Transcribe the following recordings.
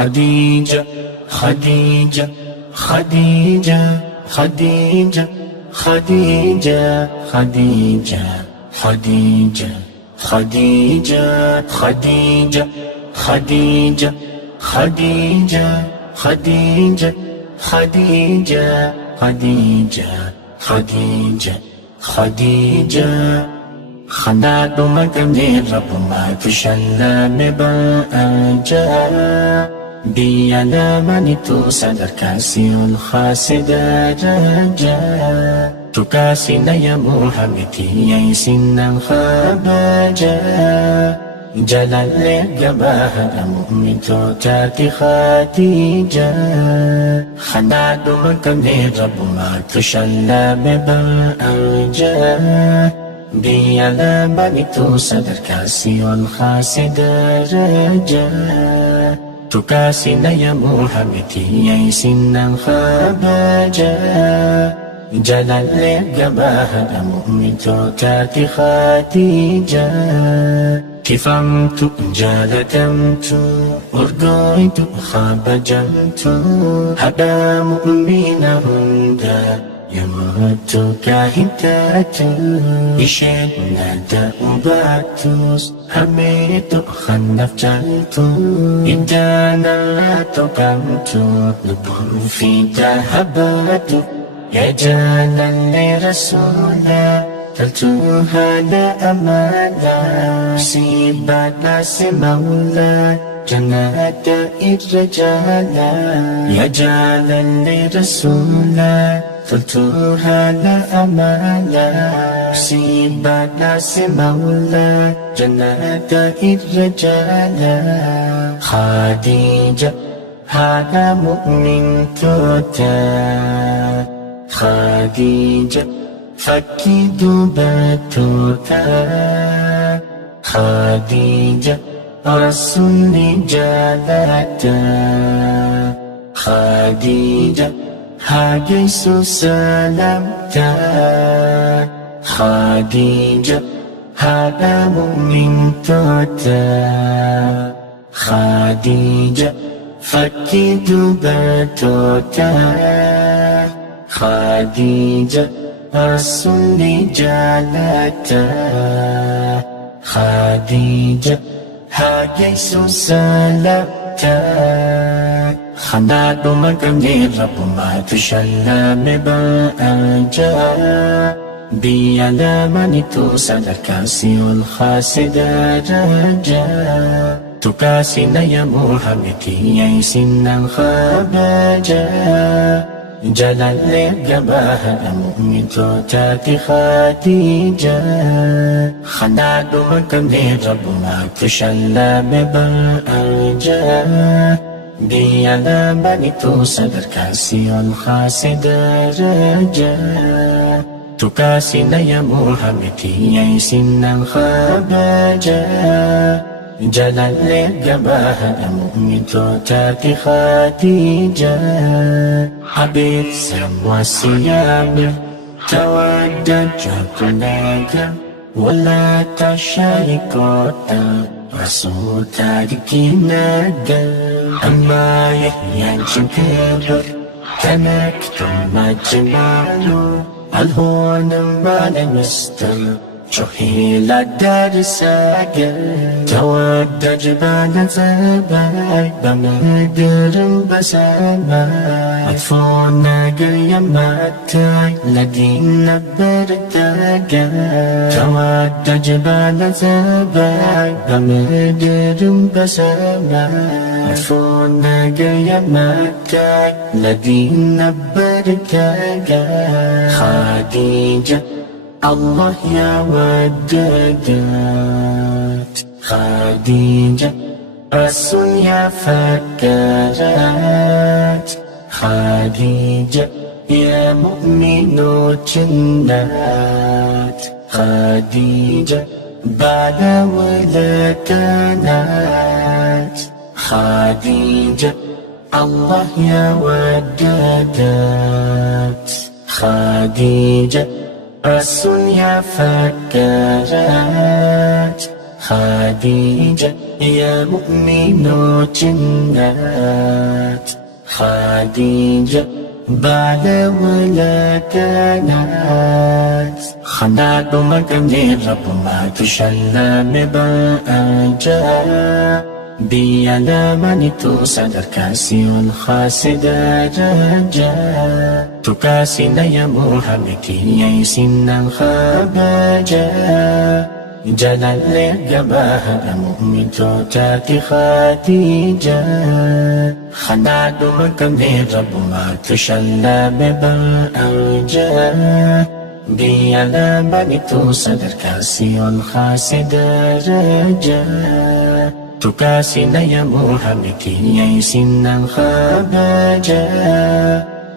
خديجة خديجة خديجة خديجة خديجة خديجة خديجة خديجة خديجة خديجة خديجة خديجة خديجة خديجة خديجة خديجة خناد مكمل رب ما تشلى مبأجا بيانا منتو صدر كاسي الخاسد رجا تكاسينا يا محمد يسن الخباجا جلال جباه مؤمن توتاتي خديجة خناد مكمل رب ما تشلى مبأجا بيانا منتو صدر كاسي الخاسد رجا تكاسينا يا محمد يسن الخباجا جلال جباه مؤمن توتاتي خديجة كفمت جالتمت أرقيت خبجمت هذا مؤمن هندا يموت كهتات إشينا دأباتوس هميت خنف جلتو إدانا لا تقمت لبه في تهباتو يا جالا لرسولا تلتوها لأمانا سيبات ناس مولا جنات الرجالا يا جالا لرسولا تلتوها لأمانا سيبات ناس مولا جنات الرجالا خديجة هذا مؤمن توتا خديجة فكي دبتوتا خديجة رسول جالتا خديجة حاجس سلامتا خديجة هذا مؤمن توتا خديجة فكي دبتوتا خديجة رسول جالتا خديجة حاجس سلامتا خناد مكمل رب ما تشلى مبأجا بيانا منتو صدر كاسي الخاسد رجا تكاسينا يا محمد يسن الخباجا جلال جباه مؤمن توتاتي خديجة خناد مكمل رب ما تشلى مبأجا بيانا منتو صدر كاسي الخاسد رجا تكاسينا يا محمد يسن الخباجا جلال جباه مؤمن توتاتي خديجة حبيب سموى السيامر تودد جبناك ولا تشاركوتا رسول تاركي ناقل أما يحيى جبير تنكتم مجمالو الهون مال مستمر شهيل الدار ساقل تود جبال زباي بمدر بساماي عطفون ناقل يماتاي لدينا برداقل تود جبال زباي بمدر بساماي عطفون ناقل يماتاي لدينا برداقل خديجة الله يا وددت خديجة رسول يا فكرت خديجة يا مؤمن جنات خديجة بعد ولا كانت خديجة الله يا وددت خديجة رسول يا فكرت خديجة يا مؤمنات جنات خديجة بعد ولا كانت خنات مكان رب ما تشلم بأجا بيالا منتو صدر كاسي والخاسد جاجا تكاسينا يا محمدي يسن الخباجا جلال جباها مؤمن توتاتي خديجة خناد مكان رب ما تشلى ببالأرجا بيالا منتو صدر كاسي والخاسد جاجا تكاسينا يا محمدي يسن الخباجا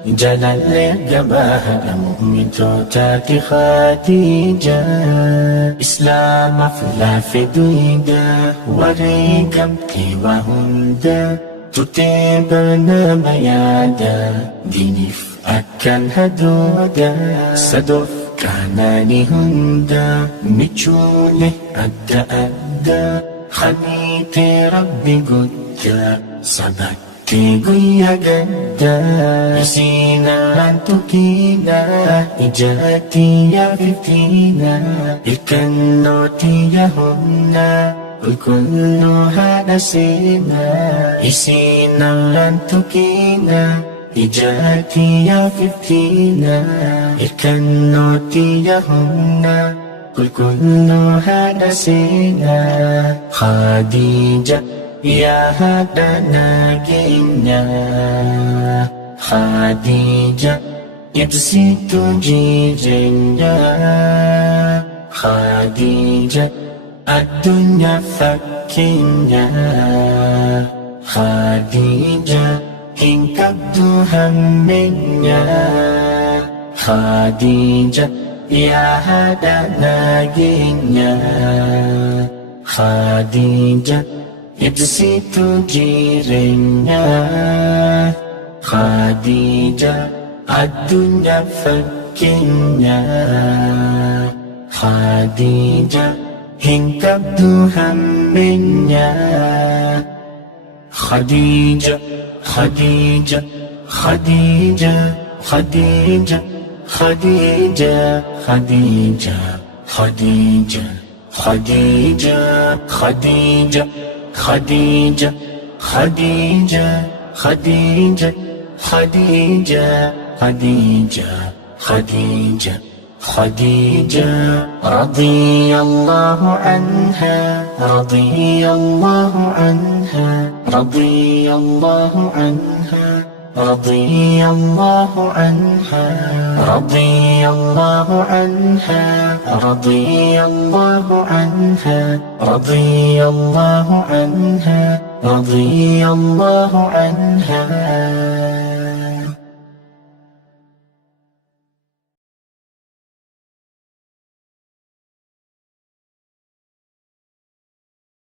جلال جباها مؤمن توتاتي خديجة إسلام فلا في دويدا وريقمتي وهندا تتبنا ميادا دينيف أكن هدودا صدف كاناني هندا مجوله أدى أدى خنيتي ربي قد sabatti guyyaa gaddaa isiinaan tukkiina ijaatti yaafiftiina ilkannooti yahumna qulqulluu haadha seenaa isiinaan tukkiina ijaatti yaafiftiina ilkannooti yahumna qulqulluu haadha seenaa Khadija يا هذا ناجينا خديجة يبسط جيجنا خديجة الدنيا فكنا خديجة إن كبدو همنا خديجة يا هذا ناجينا خديجة يبسط جيرنا خديجة الدنيا فكنا خديجة إن كبدو همنا خديجة خديجة خديجة خديجة خديجة خديجة خديجة خديجة خديجة خديجة خديجة خديجة خديجة خديجة خديجة خديجة رضي الله عنها رضي الله عنها رضي الله عنها رضي الله عنها رضي الله عنها رضي الله عنها رضي الله عنها رضي الله